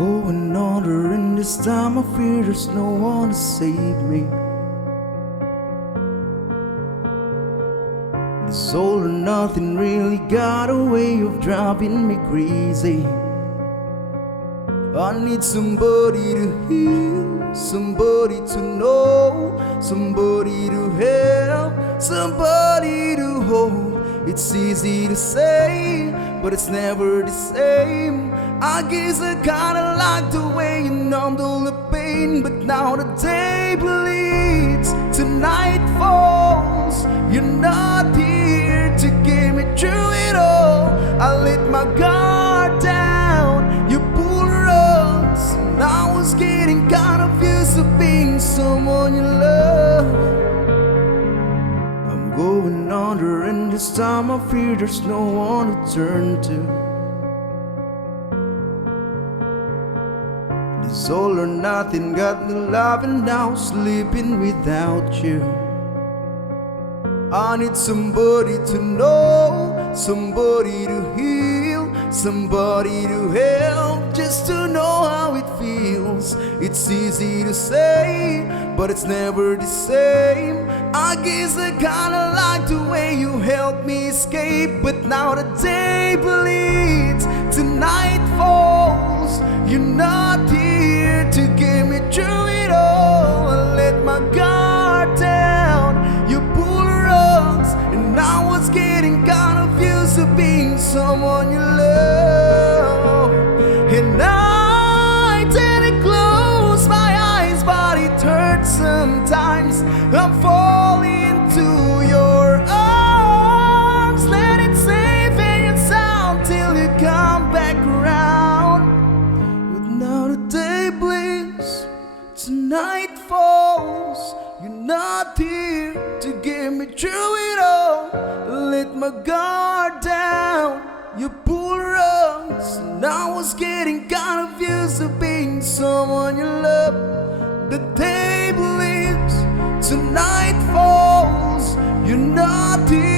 going under, and this time I fear there's no one to save me. This all or nothing really got a way of driving me crazy. I need somebody to heal, somebody to know, somebody to help, somebody to hold. It's easy to say, but it's never the same. I guess I kinda like the way you numbed all the pain, but now the day bleeds, tonight falls. You're not here to get me through it all. I let my guard down, you pull rugs, and I was getting kind of used to being someone you love. I'm going under, and this time I fear there's no one to turn to. This all or nothing got me loving now, sleeping without you. I need somebody to know, somebody to heal, somebody to help, just to know how it feels. It's easy to say, but it's never the same. I guess I kinda like the way you helped me escape, but now the day bleeds, tonight falls. You're not here to get me through it all. I let my guard down, you pull rugs, and I was getting kind of used to being someone you love. And I tend to close my eyes, but it hurts sometimes. I'm falling into your arms. Let it safe and sound till you come back around. But now the day bleeds, tonight falls. You're not here to get me through it all. Let my guard down, you pull rugs, and I was getting kind of used to being someone you love. The day bleeds, tonight falls. You're not here